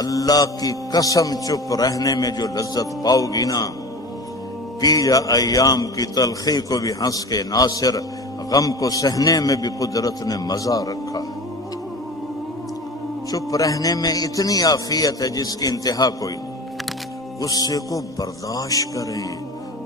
اللہ کی قسم چپ رہنے میں جو لذت پاؤ گی نا، پی جا ایام کی تلخی کو بھی ہنس کے ناصر، غم کو سہنے میں بھی قدرت نے مزہ رکھا ہے۔ چپ رہنے میں اتنی عافیت ہے جس کی انتہا کوئی نہیں۔ غصے کو برداشت کریں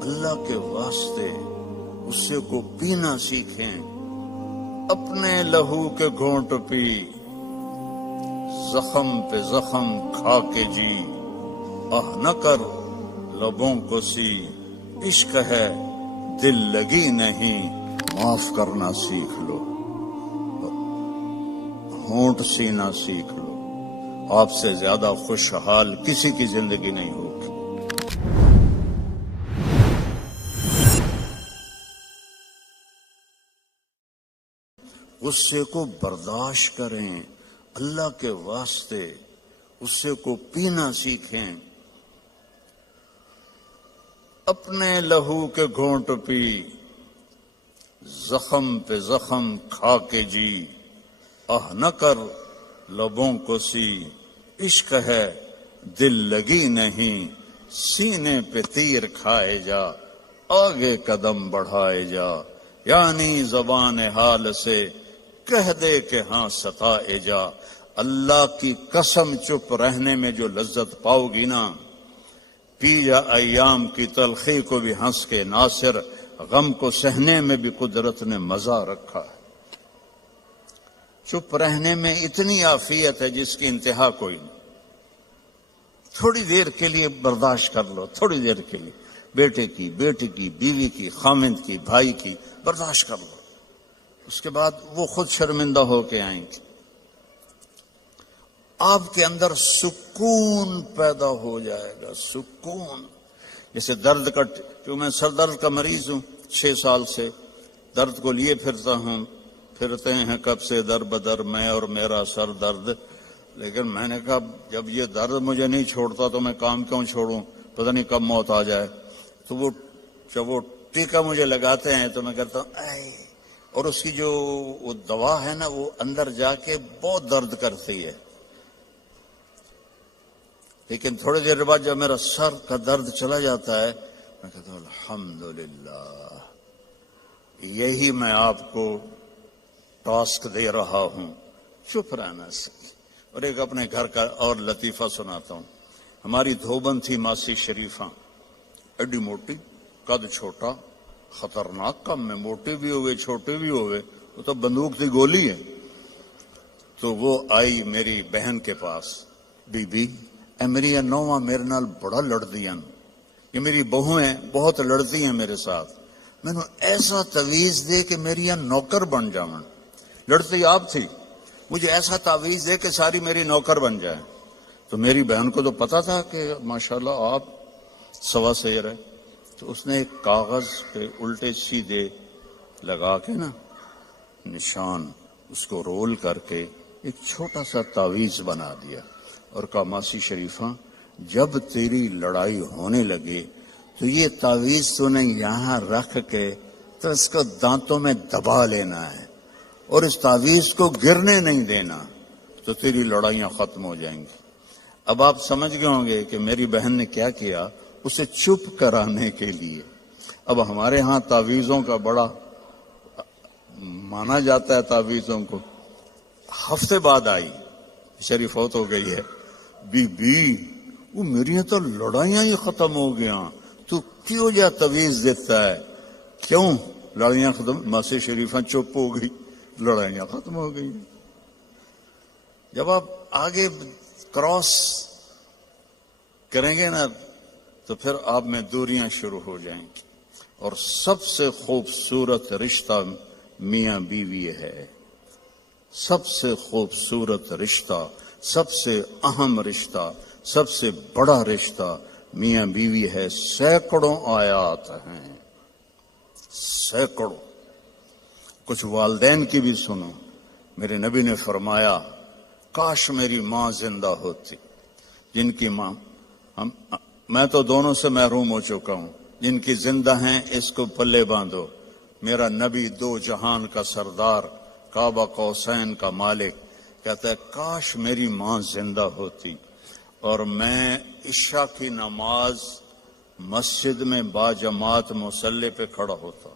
اللہ کے واسطے، غصے کو پینا سیکھیں، اپنے لہو کے گھونٹ پی، زخم پہ زخم کھا کے جی، آہ نہ کر لبوں کو سی، عشق ہے دل لگی نہیں، معاف کرنا سیکھ لو، ہونٹ سینا سیکھ لو، آپ سے زیادہ خوشحال کسی کی زندگی نہیں ہوگی۔ غصے کو برداشت کریں اللہ کے واسطے، غصے کو پینا سیکھیں، اپنے لہو کے گھونٹ پی، زخم پہ زخم کھا کے جی، آہ نہ کر لبوں کو سی، عشق ہے دل لگی نہیں، سینے پہ تیر کھائے جا، آگے قدم بڑھائے جا، یعنی زبان حال سے کہہ دے کہ ہاں ستائے جا۔ اللہ کی قسم چپ رہنے میں جو لذت پاؤ گی نا، پی جا ایام کی تلخی کو بھی ہنس کے ناصر، غم کو سہنے میں بھی قدرت نے مزہ رکھا ہے۔ چپ رہنے میں اتنی عافیت ہے جس کی انتہا کوئی نہیں۔ تھوڑی دیر کے لیے برداشت کر لو، تھوڑی دیر کے لیے، بیٹے کی، بیٹی کی، بیوی کی، خامند کی، بھائی کی، برداشت کر لو، اس کے بعد وہ خود شرمندہ ہو کے آئیں گے۔ آپ کے اندر سکون پیدا ہو جائے گا، سکون۔ جیسے درد کا، کیوں میں سر درد کا مریض ہوں، 6 سال سے درد کو لیے پھرتا ہوں، پھرتے ہیں کب سے در بدر میں اور میرا سر درد، لیکن میں نے کہا جب یہ درد مجھے نہیں چھوڑتا تو میں کام کیوں چھوڑوں، پتہ نہیں کب موت آ جائے۔ تو وہ جب وہ ٹیکا مجھے لگاتے ہیں تو میں کہتا ہوں اے، اور اس کی جو وہ دوا ہے نا وہ اندر جا کے بہت درد کرتی ہے، لیکن تھوڑی دیر بعد جب میرا سر کا درد چلا جاتا ہے میں کہتا ہوں الحمدللہ، یہی میں آپ کو ٹاسک دے رہا ہوں، چپ رہنا سے۔ اور ایک اپنے گھر کا اور لطیفہ سناتا ہوں۔ ہماری دھوبن تھی ماسی شریفہ، ایڈی موٹی، قد چھوٹا، خطرناک کام میں، موٹے بھی ہوئے چھوٹے بھی ہوئے، وہ تو بندوق کی گولی ہے۔ تو وہ آئی میری بہن کے پاس، بی بی اے میری نوواں میرے نال بڑا لڑدی ہیں، یہ میری بہو ہیں بہت لڑتی ہیں میرے ساتھ، میں نے ایسا تعویذ دے کہ میری یہ نوکر بن جاؤں، لڑتی آپ تھی، مجھے ایسا تعویذ دے کہ ساری میری نوکر بن جائے۔ تو میری بہن کو تو پتا تھا کہ ماشاءاللہ آپ سوا سیر ہے، تو اس نے ایک کاغذ پہ الٹے سیدھے لگا کے نا نشان، اس کو رول کر کے ایک چھوٹا سا تعویذ بنا دیا اور کہا ماسی شریفہ جب تیری لڑائی ہونے لگے تو یہ تعویذ تو نے یہاں رکھ کے تو اس کو دانتوں میں دبا لینا ہے اور اس تعویذ کو گرنے نہیں دینا، تو تیری لڑائیاں ختم ہو جائیں گی۔ اب آپ سمجھ گئے ہوں گے کہ میری بہن نے کیا کیا، اسے چپ کرانے کے لیے۔ اب ہمارے ہاں تعویذوں کا بڑا مانا جاتا ہے، تعویذوں کو۔ ہفتے بعد آئی، بیچاری فوت ہو گئی ہے، بی بی وہ میری تو لڑائیاں ہی ختم ہو گیا، تو کیوں جا تعویذ دیتا ہے؟ کیوں لڑائیاں ختم؟ ماسی شریفہ چپ ہو گئی، لڑائیاں ختم ہو گئی۔ جب آپ آگے کراس کریں گے نا تو پھر آپ میں دوریاں شروع ہو جائیں گی، اور سب سے خوبصورت رشتہ میاں بیوی ہے، سب سے خوبصورت رشتہ، سب سے اہم رشتہ، سب سے بڑا رشتہ میاں بیوی ہے۔ سینکڑوں آیات ہیں، سینکڑوں۔ کچھ والدین کی بھی سنو۔ میرے نبی نے فرمایا کاش میری ماں زندہ ہوتی، جن کی ماں میں تو دونوں سے محروم ہو چکا ہوں، جن کی زندہ ہیں اس کو پلے باندھو۔ میرا نبی دو جہان کا سردار، کعبہ قوسین کا مالک، کہتا ہے کاش میری ماں زندہ ہوتی۔ اور میں عشاء کی نماز مسجد میں باجماعت مصلی پہ کھڑا ہوتا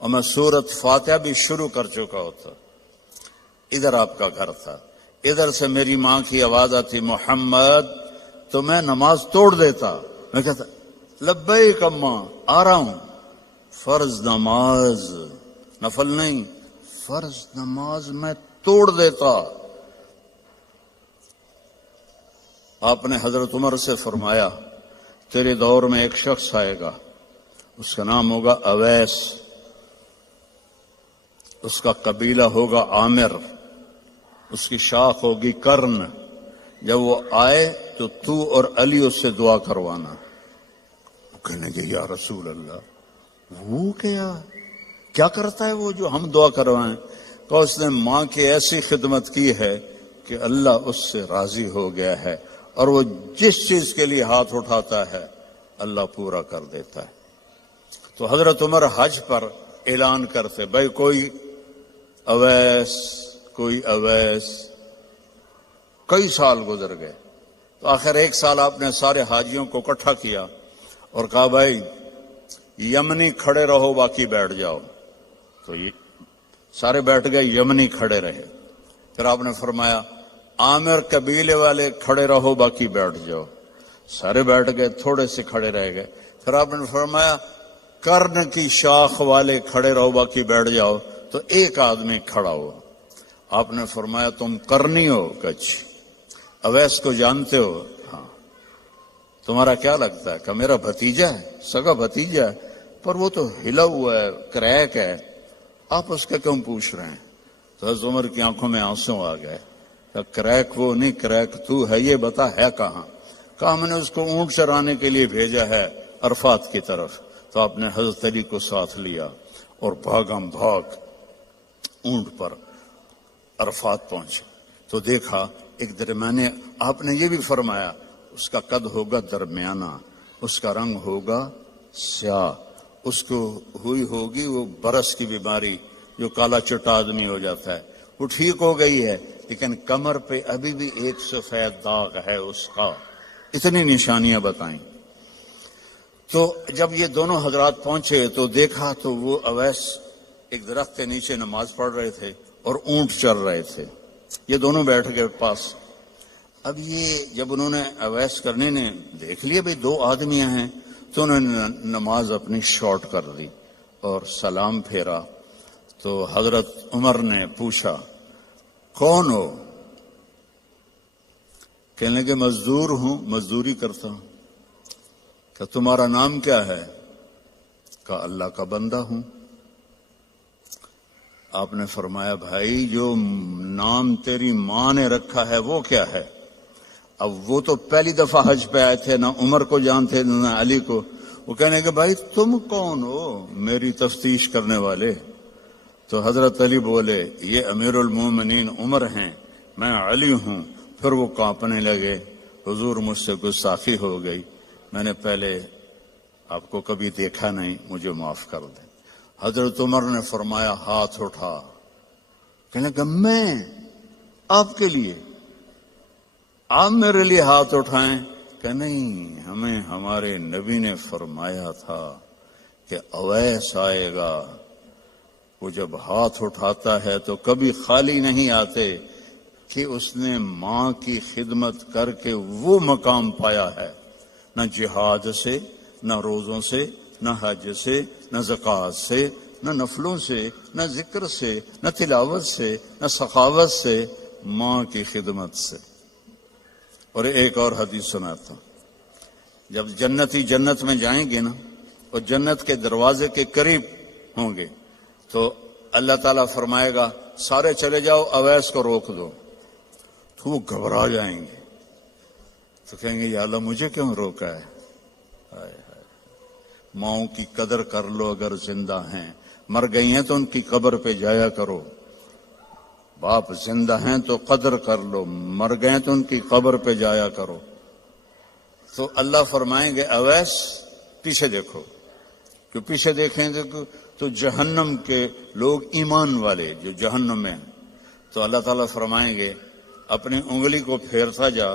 اور میں سورت فاتحہ بھی شروع کر چکا ہوتا. ادھر آپ کا گھر تھا، ادھر سے میری ماں کی آواز آتی محمد، تو میں نماز توڑ دیتا. میں کہتا لبیک اماں، آ رہا ہوں. فرض نماز، نفل نہیں، فرض نماز میں توڑ دیتا. آپ نے حضرت عمر سے فرمایا تیرے دور میں ایک شخص آئے گا، اس کا نام ہوگا اویس، اس کا قبیلہ ہوگا عامر، اس کی شاخ ہوگی کرن. جب وہ آئے تو تو اور علی اس سے دعا کروانا. وہ کہنے کہ یا رسول اللہ وہ کیا کرتا ہے وہ جو ہم دعا کروائیں؟ کہ اس نے ماں کی ایسی خدمت کی ہے کہ اللہ اس سے راضی ہو گیا ہے، اور وہ جس چیز کے لیے ہاتھ اٹھاتا ہے اللہ پورا کر دیتا ہے. تو حضرت عمر حج پر اعلان کرتے بھائی کوئی اویس، کوئی اویس. کئی سال گزر گئے تو آخر ایک سال آپ نے سارے حاجیوں کو اکٹھا کیا اور کہا بھائی یمنی کھڑے رہو باقی بیٹھ جاؤ. تو یہ سارے بیٹھ گئے، یمنی کھڑے رہے. پھر آپ نے فرمایا عامر قبیلے والے کھڑے رہو باقی بیٹھ جاؤ. سارے بیٹھ گئے، تھوڑے سے کھڑے رہ گئے. پھر آپ نے فرمایا کرن کی شاخ والے کھڑے رہو باقی بیٹھ جاؤ. تو ایک آدمی کھڑا ہوا. آپ نے فرمایا تم کرنی ہو؟ کچھ اویس کو جانتے ہو؟ ہاں. تمہارا کیا لگتا ہے؟ کہ میرا بھتیجا ہے، سگا بھتیجا ہے، پر وہ تو ہلا ہوا ہے، کریک ہے، آپ اس کا کیوں پوچھ رہے ہیں؟ تو حضرت عمر کی آنکھوں میں آنسو آ گئے. کریک وہ نہیں، کریک تو ہے، یہ بتا ہے کہاں؟ کہا میں نے اس کو اونٹ چرانے کے لیے بھیجا ہے عرفات کی طرف. تو آپ نے حضرت علی کو ساتھ لیا اور بھاگم بھاگ اونٹ پر عرفات پہنچے. تو دیکھا ایک درمیانے، آپ نے یہ بھی فرمایا اس کا قد ہوگا درمیانہ، اس کا رنگ ہوگا سیاہ، اس کو ہوئی ہوگی وہ برس کی بیماری جو کالا چٹا آدمی ہو جاتا ہے، وہ ٹھیک ہو گئی ہے، لیکن کمر پہ ابھی بھی ایک سفید داغ ہے اس کا. اتنی نشانیاں بتائیں. تو جب یہ دونوں حضرات پہنچے تو دیکھا تو وہ اویس ایک درخت کے نیچے نماز پڑھ رہے تھے اور اونٹ چر رہے تھے. یہ دونوں بیٹھ گئے پاس. اب یہ جب انہوں نے اویس کرنے نے دیکھ لیا بھئی دو آدمیاں ہیں، تو انہوں نے نماز اپنی شارٹ کر دی اور سلام پھیرا. تو حضرت عمر نے پوچھا کون ہو؟ کہنے لگے مزدور ہوں، مزدوری کرتا ہوں. کہ تمہارا نام کیا ہے؟ کہا اللہ کا بندہ ہوں. آپ نے فرمایا بھائی جو نام تیری ماں نے رکھا ہے وہ کیا ہے؟ اب وہ تو پہلی دفعہ حج پہ آئے تھے، نہ عمر کو جانتے نہ علی کو. وہ کہنے کہ بھائی تم کون ہو میری تفتیش کرنے والے؟ تو حضرت علی بولے یہ امیر المومنین عمر ہیں، میں علی ہوں. پھر وہ کانپنے لگے، حضور مجھ سے گستاخی ہو گئی، میں نے پہلے آپ کو کبھی دیکھا نہیں، مجھے معاف کر دیں. حضرت عمر نے فرمایا ہاتھ اٹھا. کہنے کہ میں آپ کے لیے، آپ میرے لیے ہاتھ اٹھائیں؟ کہ نہیں، ہمیں ہمارے نبی نے فرمایا تھا کہ اویس آئے گا، وہ جب ہاتھ اٹھاتا ہے تو کبھی خالی نہیں آتے کہ اس نے ماں کی خدمت کر کے وہ مقام پایا ہے. نہ جہاد سے، نہ روزوں سے، نہ حج سے، نہ زکوٰۃ سے، نہ نفلوں سے، نہ ذکر سے، نہ تلاوت سے، نہ سخاوت سے، ماں کی خدمت سے. اور ایک اور حدیث سناتا ہوں. جب جنتی جنت میں جائیں گے نا اور جنت کے دروازے کے قریب ہوں گے تو اللہ تعالیٰ فرمائے گا سارے چلے جاؤ، اویس کو روک دو. تو وہ گھبرا جائیں گے، تو کہیں گے یا اللہ مجھے کیوں روکا ہے؟ ماؤں کی قدر کر لو اگر زندہ ہیں، مر گئی ہیں تو ان کی قبر پہ جایا کرو. باپ زندہ ہیں تو قدر کر لو، مر گئے تو ان کی قبر پہ جایا کرو. تو اللہ فرمائیں گے اویس پیچھے دیکھو. جو پیچھے دیکھیں گے تو جہنم کے لوگ ایمان والے جو جہنم میں ہیں، تو اللہ تعالیٰ فرمائیں گے اپنی انگلی کو پھیرتا جا،